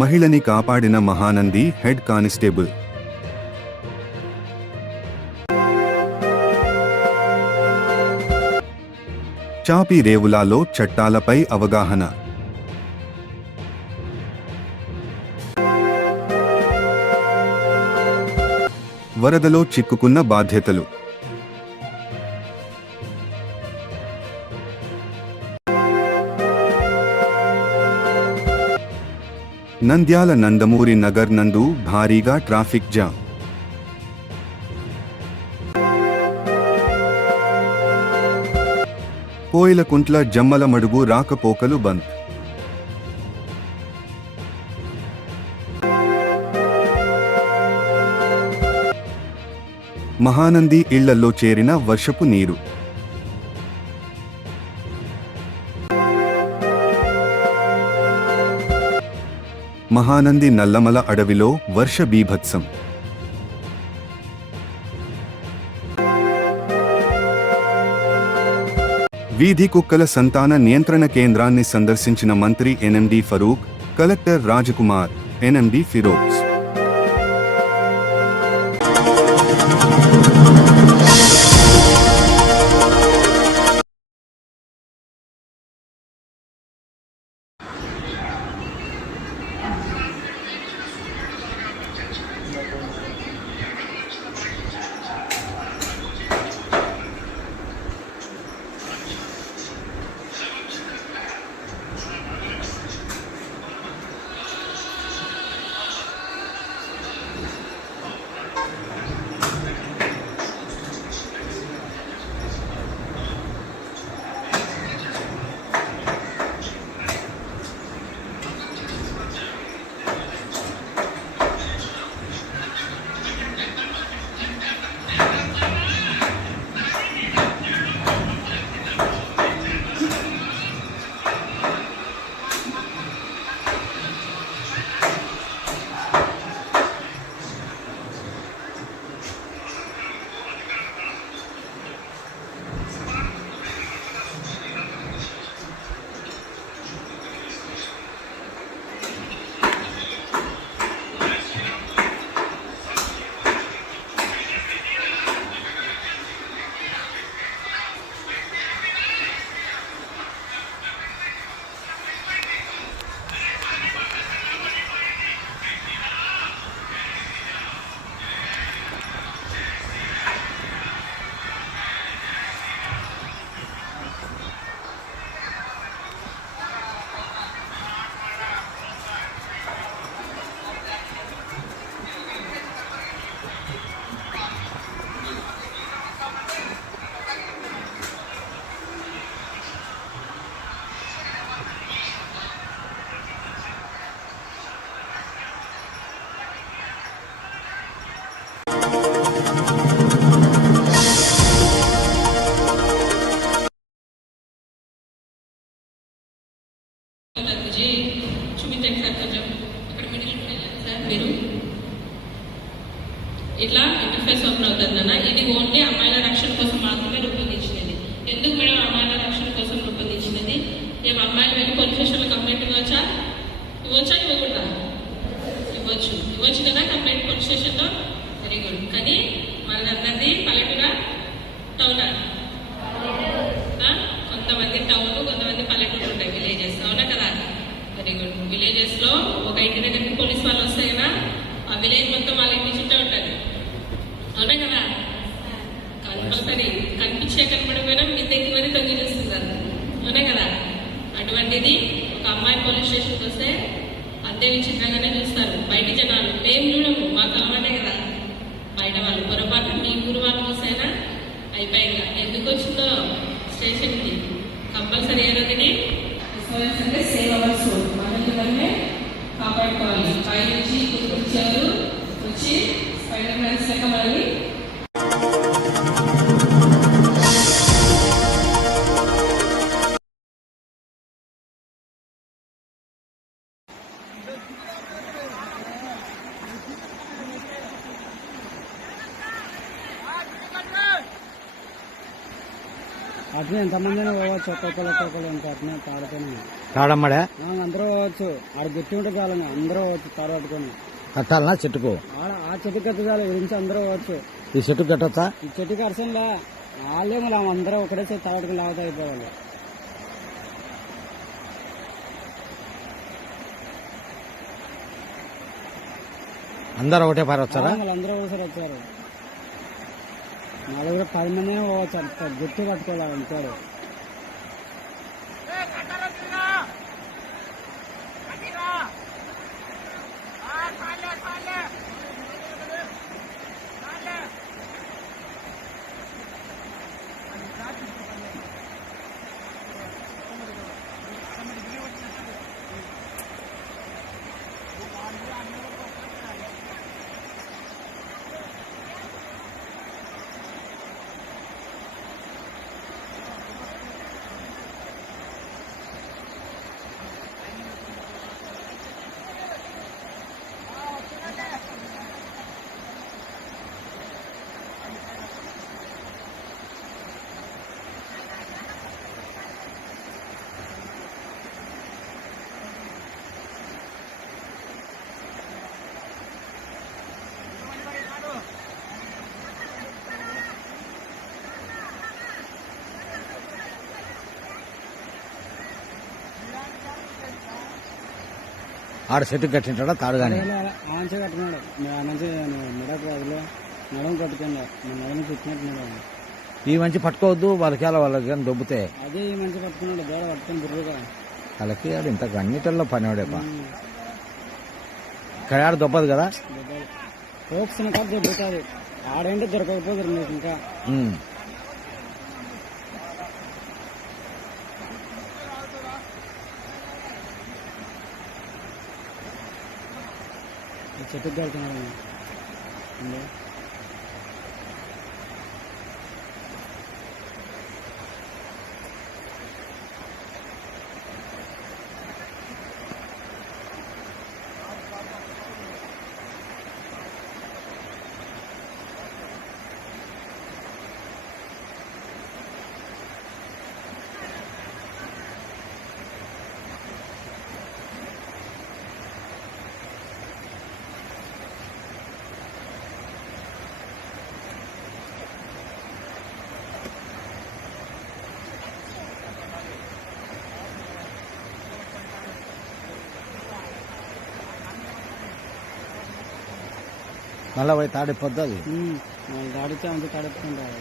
మహిళని కాపాడిన Mahanandi head constable. చాపి రేవులాలో చట్టాలపై అవగాహన. వరదలో చిక్కుకున్న బాధ్యతలు. నంద్యాల నందమూరి నగర్ నందు భారీగా ట్రాఫిక్ జామ్. కోయిలకుంట్ల జమ్మలమడుగు రాకపోకలు బంద్. మహానంది ఇళ్లలో చేరిన వర్షపు నీరు. మహానంది నల్లమల అడవిలో వర్ష బీభత్సం. వీధి కుక్కల సంతాన నియంత్రణ కేంద్రాన్ని సందర్శించిన మంత్రి NMD Farooq, collector Rajakumar, NMD Firoz. ఇట్లా ఇంటర్ఫేస్ ఓపెన్ అవుతుందన్న. ఇది ఓన్లీ అమ్మాయిల రక్షణ కోసం మాత్రమే రూపొందించినది. ఎందుకు మేడం అమ్మాయిల రక్షణ కోసం రూపొందించినది? ఏం అమ్మాయిలు వెళ్ళి పోలీస్ స్టేషన్లో కంప్లైంట్ ఇవ్వచ్చా? ఇవ్వకూడదా? ఇవ్వచ్చు కదా కంప్లైంట్ పోలీస్ స్టేషన్లో. Very good. కానీ వాళ్ళందరిది పల్లెటూరా టౌనా? కొంతమంది టౌన్, కొంతమంది పల్లెటూరు ఉంటాయి, విలేజెస్. అవునా కదా? Very good. విలేజెస్లో ఒక ఇంటి దగ్గరికి పోలీస్ వాళ్ళు వస్తే కదా ఆ విలేజ్ మొత్తం వాళ్ళ ఇంటి చుట్టూ ఉంటుంది. అవునా కదా? కంపల్సరీ కనిపించే కనపడిపోయినా మిద్దెక్కి మరీ తొంగి చూస్తున్నారు. అవునా కదా? అటువంటిది ఒక అమ్మాయి పోలీస్ స్టేషన్కి వస్తే అంతే విచిత్రంగానే చూస్తారు బయట జనాలు. మేము చూడము, మాకు అలవాటే కదా. బయట వాళ్ళు పొరపాటు మీ ఊరు వాళ్ళు వస్తేనా అయిపోయిందా. ఎందుకు వచ్చిందో స్టేషన్కి కంపల్సరీ ఏదోని అంటే సేవ్ అవర్స్ మనల్ని మనమే కాపాడుకోవాలి. పై నుంచి వచ్చారు వచ్చి స్పైడర్ మ్యాన్స్ లెక్క మనల్ని అట్నే ఎంతమంది పోవచ్చు, ఒక్కొక్కరు ఇంకా అట్నే తాడుకొని తాడమ్మడే అందరూ పోవచ్చు. ఆడ గుర్తు ఉంటే చాలు, అందరూ పోవచ్చు తాడు పట్టుకొని. కట్టాలనా చెట్టుకు? ఆ చెట్టుకి కట్టాలి, గురించి అందరూ పోవచ్చు. ఈ చెట్టుకు కట్టొచ్చా? ఈ చెట్టుకి అర్థంలా వాళ్ళే మళ్ళీ అందరూ ఒకటేసారి తాడు పట్టుకుని లాగుతా అయిపోవాలి. అందరూ ఒకటే పారి వచ్చారా? అందరూ ఒకసారి వచ్చారు. 10 మంది పోవచ్చు. అంత గుర్తు పట్టుకోవాలి అంటాడు. ఆడ చెట్టుకు కట్టింటాడా తాడు కానీ? ఆంచే కట్టినాడు, మెడకు అదిలో నడుము కట్టుకుండా నడుము చుట్టినట్టున్నాడు. ఈ మంచి పట్టుకోవద్దు, వాళ్ళకి కానీ దొబ్బుతే. అదే ఈ మంచి పట్టుకున్నాడు, దూర పట్టుకుని బుర్రుగా వాళ్ళకి ఆడు ఇంత అన్నిటిలో పనివాడేపా. ఇక్కడ ఆడ దొబ్బదు కదా, పోక్సిన కాదు దొరుకుతుంది. ఆడేంటే దొరకకపోతుంది నీకు ఇంకా. చెట్టుకు కడుతున్నాడు. మళ్ళా పోయి తాడిపోద్దు అది. తాడితే అంత తాడెత్తుకుంటారు.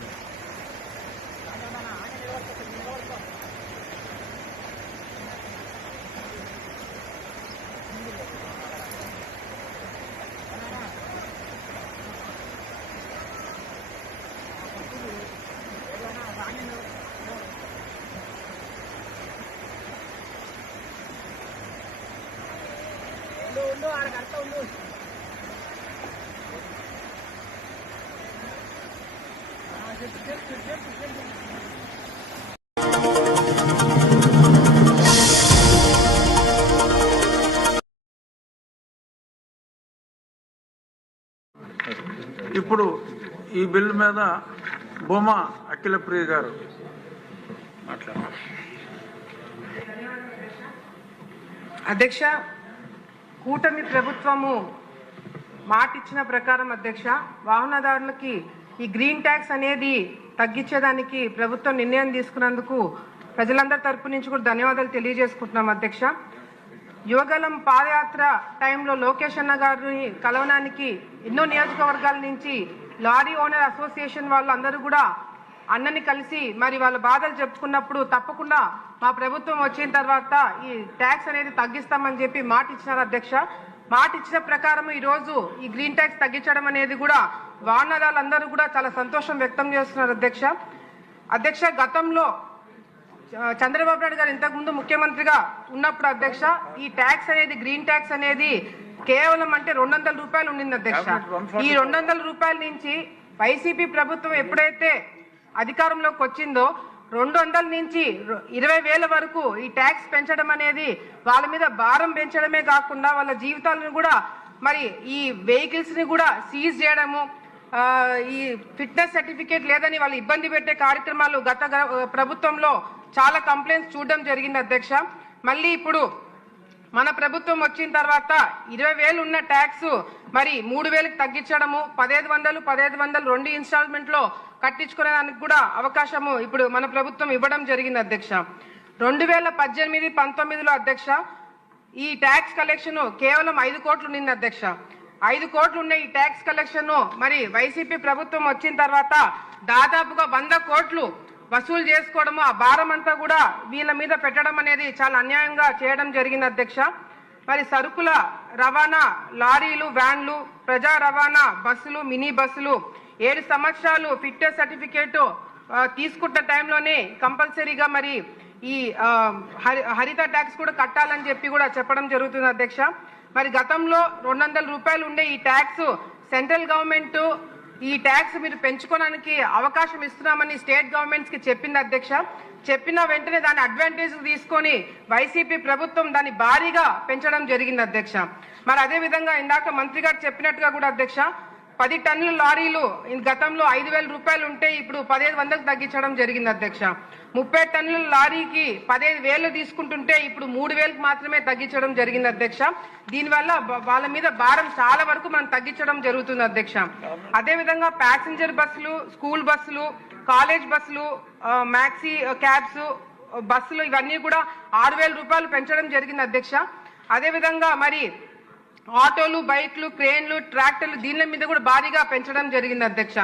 ఇప్పుడు ఈ బిల్లు మీద బొమ్మ అఖిలప్రియ గారు మాట్లాడారు. అధ్యక్ష, కూటమి ప్రభుత్వము మాట ఇచ్చిన ప్రకారం అధ్యక్ష, వాహనదారులకి ఈ గ్రీన్ ట్యాక్స్ అనేది తగ్గించేదానికి ప్రభుత్వం నిర్ణయం తీసుకున్నందుకు ప్రజలందరి తరపు నుంచి కూడా ధన్యవాదాలు తెలియజేసుకుంటున్నాం అధ్యక్ష. యువగలం పాదయాత్ర టైంలో లోకేష్ అన్న గారిని కలవడానికి ఎన్నో నియోజకవర్గాల నుంచి లారీ ఓనర్ అసోసియేషన్ వాళ్ళు అందరూ కూడా అన్నని కలిసి మరి వాళ్ళ బాధలు చెప్పుకున్నప్పుడు తప్పకుండా మా ప్రభుత్వం వచ్చిన తర్వాత ఈ ట్యాక్స్ అనేది తగ్గిస్తామని చెప్పి మాట ఇచ్చినారు అధ్యక్ష. మాట ఇచ్చిన ప్రకారం ఈరోజు ఈ గ్రీన్ ట్యాక్స్ తగ్గించడం అనేది కూడా వాహనదారులందరూ కూడా చాలా సంతోషం వ్యక్తం చేస్తున్నారు అధ్యక్ష. అధ్యక్ష, గతంలో చంద్రబాబు నాయుడు గారు ఇంతకుముందు ముఖ్యమంత్రిగా ఉన్నప్పుడు అధ్యక్ష ఈ ట్యాక్స్ అనేది గ్రీన్ ట్యాక్స్ అనేది కేవలం అంటే 200 రూపాయలు ఉండింది అధ్యక్ష. ఈ 200 రూపాయల నుంచి వైసీపీ ప్రభుత్వం ఎప్పుడైతే అధికారంలోకి వచ్చిందో 200 నుంచి 20,000 వరకు ఈ ట్యాక్స్ పెంచడం అనేది వాళ్ళ మీద భారం పెంచడమే కాకుండా వాళ్ళ జీవితాలను కూడా మరి ఈ వెహికల్స్ ని కూడా సీజ్ చేయడము, ఈ ఫిట్నెస్ సర్టిఫికేట్ లేదని వాళ్ళు ఇబ్బంది పెట్టే కార్యక్రమాలు గత ప్రభుత్వంలో చాలా కంప్లైంట్స్ చూడడం జరిగింది అధ్యక్ష. మళ్ళీ ఇప్పుడు మన ప్రభుత్వం వచ్చిన తర్వాత 20,000 ఉన్న ట్యాక్స్ మరి 3,000కి తగ్గించడము, 1,500 2 ఇన్స్టాల్మెంట్లో కట్టించుకునేదానికి కూడా అవకాశము ఇప్పుడు మన ప్రభుత్వం ఇవ్వడం జరిగింది అధ్యక్ష. 2018-19లో అధ్యక్ష ఈ ట్యాక్స్ కలెక్షన్ కేవలం 5 కోట్లు ఉండింది అధ్యక్ష. 5 కోట్లు ఉన్న ఈ ట్యాక్స్ కలెక్షన్ మరి వైసీపీ ప్రభుత్వం వచ్చిన తర్వాత దాదాపుగా 100 కోట్లు వసూలు చేసుకోవడము, ఆ భారం అంతా కూడా వీళ్ళ మీద పెట్టడం అనేది చాలా అన్యాయంగా చేయడం జరిగింది అధ్యక్ష. మరి సరుకుల రవాణా, లారీలు, వ్యాన్లు, ప్రజా రవాణా, బస్సులు, మినీ బస్సులు 7 సంవత్సరాలు ఫిట్నెస్ సర్టిఫికేట్ తీసుకున్న టైంలోనే కంపల్సరీగా మరి ఈ హరిత ట్యాక్స్ కూడా కట్టాలని చెప్పి కూడా చెప్పడం జరుగుతుంది అధ్యక్ష. మరి గతంలో 200 రూపాయలు ఉండే ఈ ట్యాక్స్ సెంట్రల్ గవర్నమెంట్ ఈ ట్యాక్స్ మీరు పెంచుకోవడానికి అవకాశం ఇస్తున్నామని స్టేట్ గవర్నమెంట్స్ కి చెప్పింది అధ్యక్ష. చెప్పిన వెంటనే దాని అడ్వాంటేజ్ తీసుకొని వైసీపీ ప్రభుత్వం దాన్ని భారీగా పెంచడం జరిగింది అధ్యక్ష. మరి అదే విధంగా ఇందాక మంత్రి గారు చెప్పినట్టుగా కూడా అధ్యక్ష 10 టన్నుల లారీలు గతంలో 5,000 రూపాయలు ఉంటే ఇప్పుడు 1,500కు తగ్గించడం జరిగింది అధ్యక్ష. 30 టన్నుల లారీకి 15,000 తీసుకుంటుంటే ఇప్పుడు 3,000కి మాత్రమే తగ్గించడం జరిగింది అధ్యక్ష. దీనివల్ల వాళ్ళ మీద భారం చాలా వరకు మనం తగ్గించడం జరుగుతుంది అధ్యక్ష. అదేవిధంగా ప్యాసింజర్ బస్సులు, స్కూల్ బస్సులు, కాలేజ్ బస్సులు, మ్యాక్సీ క్యాబ్స్ బస్సులు ఇవన్నీ కూడా 6,000 రూపాయలు పెంచడం జరిగింది అధ్యక్ష. అదేవిధంగా మరి ఆటోలు, బైక్లు, క్రేన్లు, ట్రాక్టర్లు దీని మీద కూడా భారీగా పెంచడం జరిగింది అధ్యక్ష.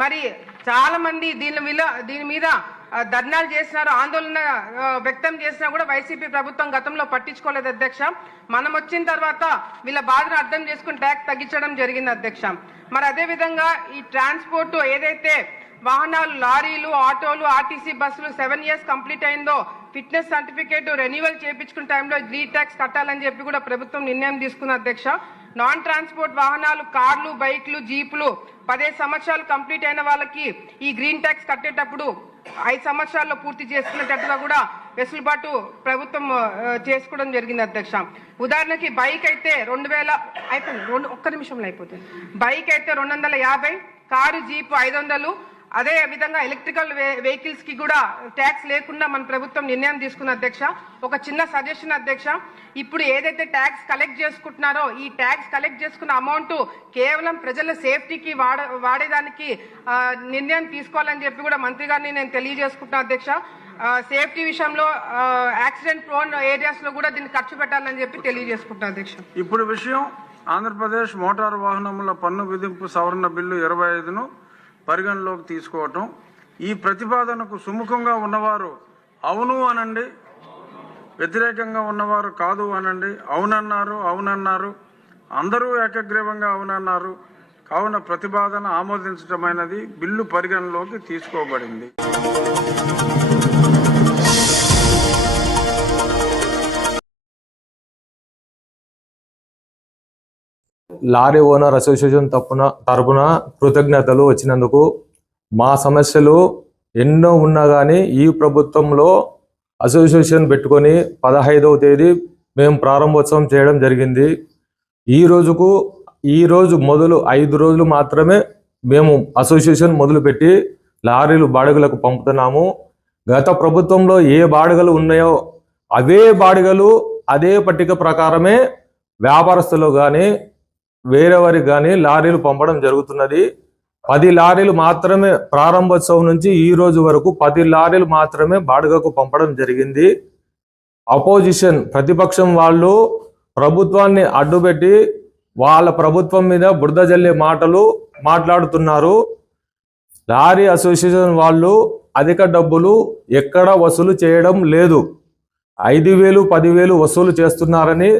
మరి చాలా మంది దీని మీద ధర్నాలు చేసినారు, ఆందోళన వ్యక్తం చేసినా కూడా వైసీపీ ప్రభుత్వం గతంలో పట్టించుకోలేదు అధ్యక్ష. మనం వచ్చిన తర్వాత వీళ్ళ బాధను అర్థం చేసుకుని ట్యాక్స్ తగ్గించడం జరిగింది అధ్యక్ష. మరి అదే విధంగా ఈ ట్రాన్స్పోర్ట్ ఏదైతే వాహనాలు, లారీలు, ఆటోలు, ఆర్టీసీ బస్సులు 7 ఇయర్స్ కంప్లీట్ అయిందో ఫిట్నెస్ సర్టిఫికేట్ రెన్యువల్ చేయించుకున్న టైంలో గ్రీన్ ట్యాక్స్ కట్టాలని చెప్పి కూడా ప్రభుత్వం నిర్ణయం తీసుకుంది అధ్యక్ష. నాన్ ట్రాన్స్పోర్ట్ వాహనాలు, కార్లు, బైక్లు, జీపులు 15 సంవత్సరాలు కంప్లీట్ అయిన వాళ్ళకి ఈ గ్రీన్ ట్యాక్స్ కట్టేటప్పుడు 5 సంవత్సరాల్లో పూర్తి చేసుకునేటట్టుగా కూడా వెసులుబాటు ప్రభుత్వం చేసుకోవడం జరిగింది అధ్యక్ష. ఉదాహరణకి బైక్ అయితే 2,000 అయిపోయింది, ఒక్క నిమిషంలో అయిపోతుంది. బైక్ అయితే 250, కారు, జీపు 500. అదే విధంగా ఎలక్ట్రికల్ వెహికల్స్ కి కూడా ట్యాక్స్ లేకుండా మన ప్రభుత్వం నిర్ణయం తీసుకున్న అధ్యక్ష. ఒక చిన్న సజెషన్ అధ్యక్ష, ఇప్పుడు ఏదైతే ట్యాక్స్ కలెక్ట్ చేసుకుంటున్నారో ఈ ట్యాక్స్ కలెక్ట్ చేసుకున్న అమౌంట్ కేవలం ప్రజల సేఫ్టీకి వాడేదానికి నిర్ణయం తీసుకోవాలని చెప్పి కూడా మంత్రి గారిని నేను తెలియజేసుకుంటున్నా అధ్యక్ష. సేఫ్టీ విషయంలో యాక్సిడెంట్ ప్రోన్ ఏరియాస్ లో కూడా దీన్ని ఖర్చు పెట్టాలని చెప్పి తెలియజేసుకుంటున్నా అధ్యక్ష. ఇప్పుడు విషయం ఆంధ్రప్రదేశ్ మోటారు వాహనముల పన్ను విధింపు సవరణ బిల్లు 25ను పరిగణలోకి తీసుకోవటం. ఈ ప్రతిపాదనకు సుముఖంగా ఉన్నవారు అవును అనండి, వ్యతిరేకంగా ఉన్నవారు కాదు అనండి. అవునన్నారు, అందరూ ఏకగ్రీవంగా అవునన్నారు. కావున ప్రతిపాదన ఆమోదించటమైనది, బిల్లు పరిగణలోకి తీసుకోబడింది. లారీ ఓనర్ అసోసియేషన్ తరపున కృతజ్ఞతలు వచ్చినందుకు. మా సమస్యలు ఎన్నో ఉన్నా కానీ ఈ ప్రభుత్వంలో అసోసియేషన్ పెట్టుకొని 15వ తేదీ మేము ప్రారంభోత్సవం చేయడం జరిగింది. ఈ రోజు మొదలు 5 రోజులు మాత్రమే మేము అసోసియేషన్ మొదలుపెట్టి లారీలు బాడుగలకు పంపుతున్నాము. గత ప్రభుత్వంలో ఏ బాడుగలు ఉన్నాయో అవే బాడుగలు అదే పట్టిక ప్రకారమే వ్యాపారస్తులు కానీ వేరేవారికి కానీ లారీలు పంపడం జరుగుతున్నది. 10 లారీలు మాత్రమే ప్రారంభోత్సవం నుంచి ఈ రోజు వరకు 10 లారీలు మాత్రమే బాడుగకు పంపడం జరిగింది. అపోజిషన్ ప్రతిపక్షం వాళ్ళు ప్రభుత్వాన్ని అడ్డుపెట్టి వాళ్ళ ప్రభుత్వం మీద బురద జల్లే మాటలు మాట్లాడుతున్నారు. లారీ అసోసియేషన్ వాళ్ళు అధిక డబ్బులు ఎక్కడ వసూలు చేయడం లేదు, 5,000 10,000 వసూలు చేస్తున్నారని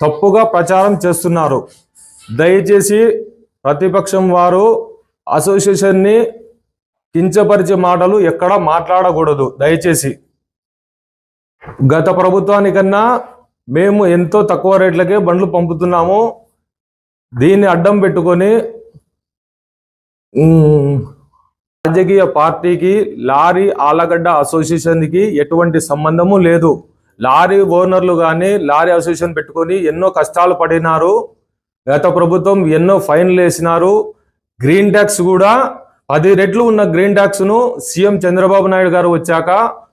తప్పుగా ప్రచారం చేస్తున్నారు. దయచేసి ప్రతిపక్షం వారు అసోసియేషన్ని కించపరిచే మాటలు ఎక్కడ మాట్లాడకూడదు దయచేసి. గత ప్రభుత్వానికన్నా మేము ఎంతో తక్కువ రేట్లకే బండ్లు పంపుతున్నాము. దీన్ని అడ్డం పెట్టుకొని రాజకీయ పార్టీకి లారీ ఆలగడ్డ అసోసియేషన్కి ఎటువంటి సంబంధము లేదు. లారీ ఓనర్లు కానీ లారీ అసోసియేషన్ పెట్టుకొని ఎన్నో కష్టాలు పడినారు. గత ప్రభుత్వం ఎన్నో ఫైన్లు వేసినారు. గ్రీన్ ట్యాక్స్ కూడా 10 రెట్లు ఉన్న గ్రీన్ ట్యాక్స్ ను సీఎం చంద్రబాబు నాయుడు గారు వచ్చాక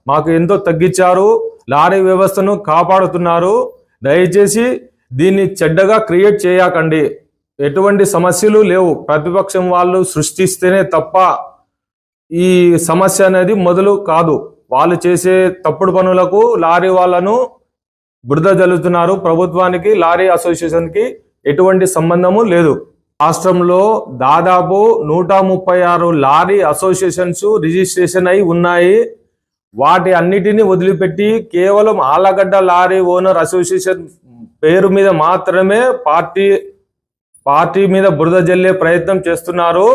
మాకు ఎంతో తగ్గించారు. లారీ వ్యవస్థను కాపాడుతున్నారు. దయచేసి దీన్ని చెడ్డగా క్రియేట్ చేయకండి. ఎటువంటి సమస్యలు లేవు. ప్రతిపక్షం వాళ్ళు సృష్టిస్తేనే తప్ప ఈ సమస్య అనేది మొదలు కాదు. వాళ్ళు చేసే తప్పుడు పనులకు లారీ వాళ్ళను బురద జల్లుతున్నారు. ప్రభుత్వానికి లారీ అసోసియేషన్కి ఎటువంటి సంబంధము లేదు. రాష్ట్రంలో దాదాపు 136 లారీ అసోసియేషన్స్ రిజిస్ట్రేషన్ అయి ఉన్నాయి. వాటి అన్నిటినీ వదిలిపెట్టి కేవలం ఆళ్లగడ్డ లారీ ఓనర్ అసోసియేషన్ పేరు మీద మాత్రమే పార్టీ మీద బురద జల్లే ప్రయత్నం చేస్తున్నారు.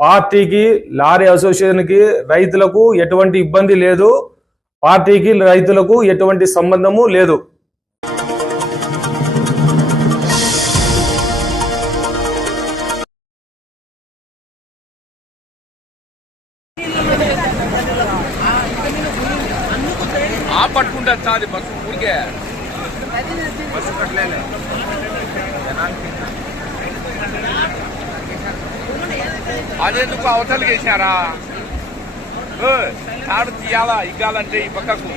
పార్టీకి లారీ అసోసియేషన్కి రైతులకు ఎటువంటి ఇబ్బంది లేదు. పార్టీకి రైతులకు ఎటువంటి సంబంధము లేదు. పట్టుకుంటారు చాలు బస్సు ఊరికే బస్సు కట్టలేదు. అదెందుకు అవతలకి వేసారా? తాడు తీయాలా ఇగ్గాలంటే ఈ పక్కకు.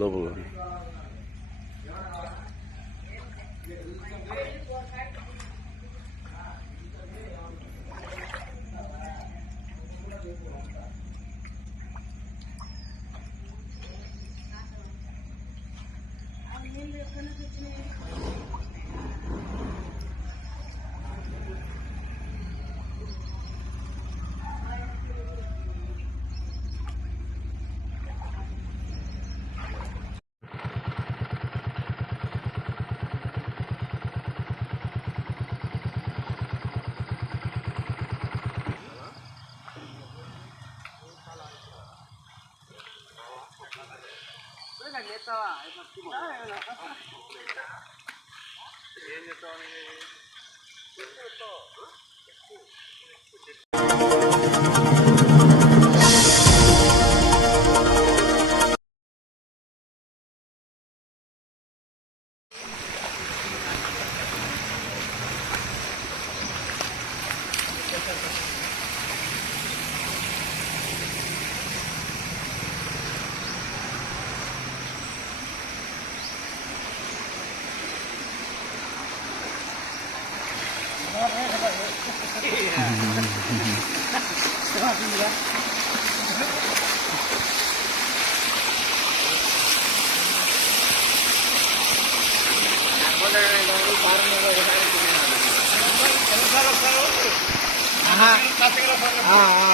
లోపల Neta,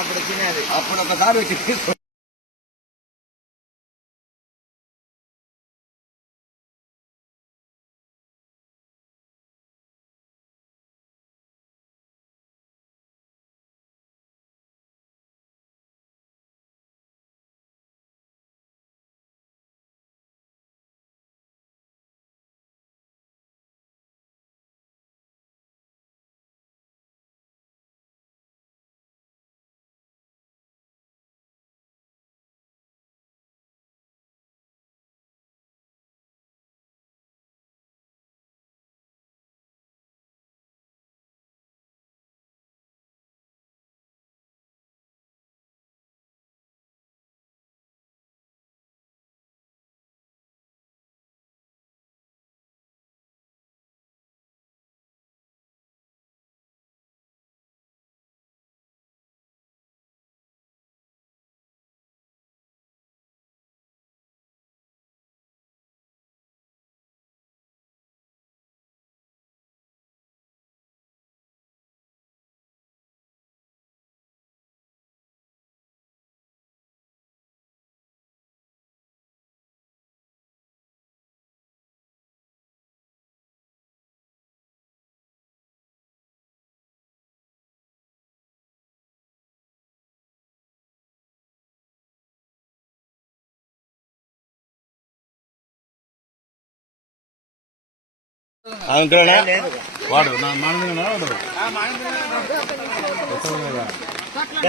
అప్పుడు తినేది అప్పుడు ఒకసారి వచ్చి వాడు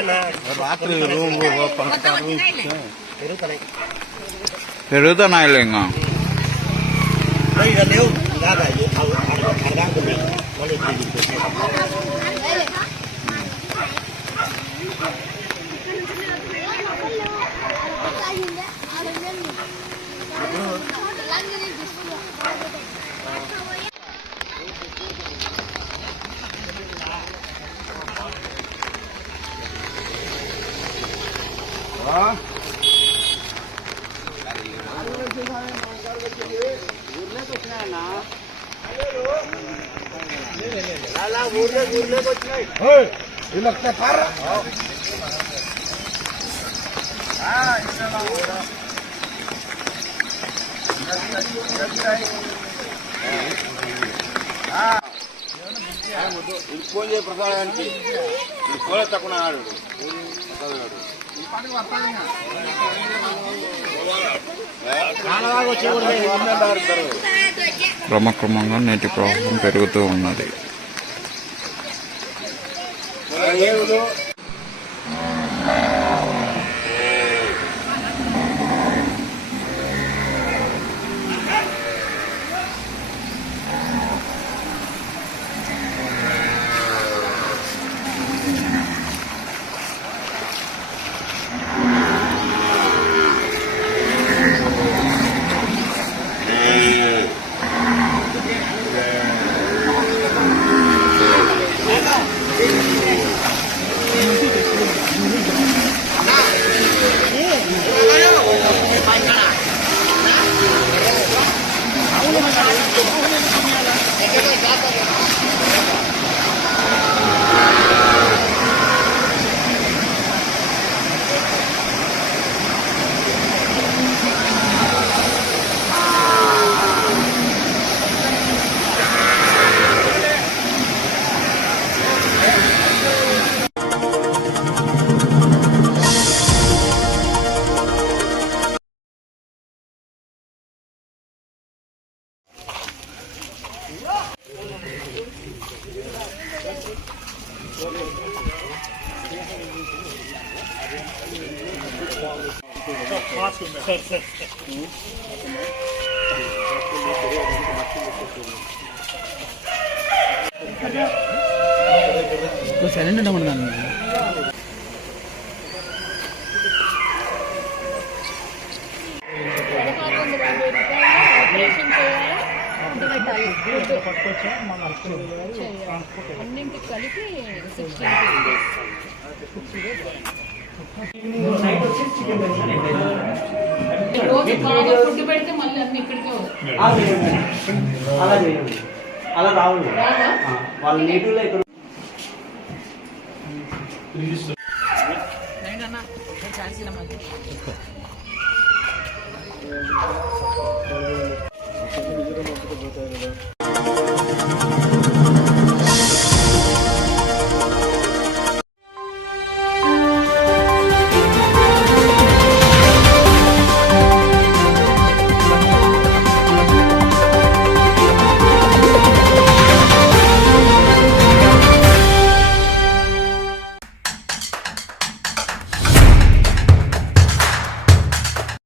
నా రాత్రి రూమ్ పెరుగుతున్నాయి ఇంకా ఫోన్ చేయ ప్రసాదానికి ఫోన్ తక్కువ ఆడు క్రమక్రమంగా నీటి ప్రవాహం పెరుగుతూ ఉన్నది. సైలెంట్ ఉండమన్నాను. అన్నింటికి కలిపి 16 రోజు బాగా ఫుడ్ పెడితే మళ్ళీ అన్ని ఇక్కడికే అలా రావాలి వాళ్ళ నేటివ్లో ఇక్కడ ఛాన్స్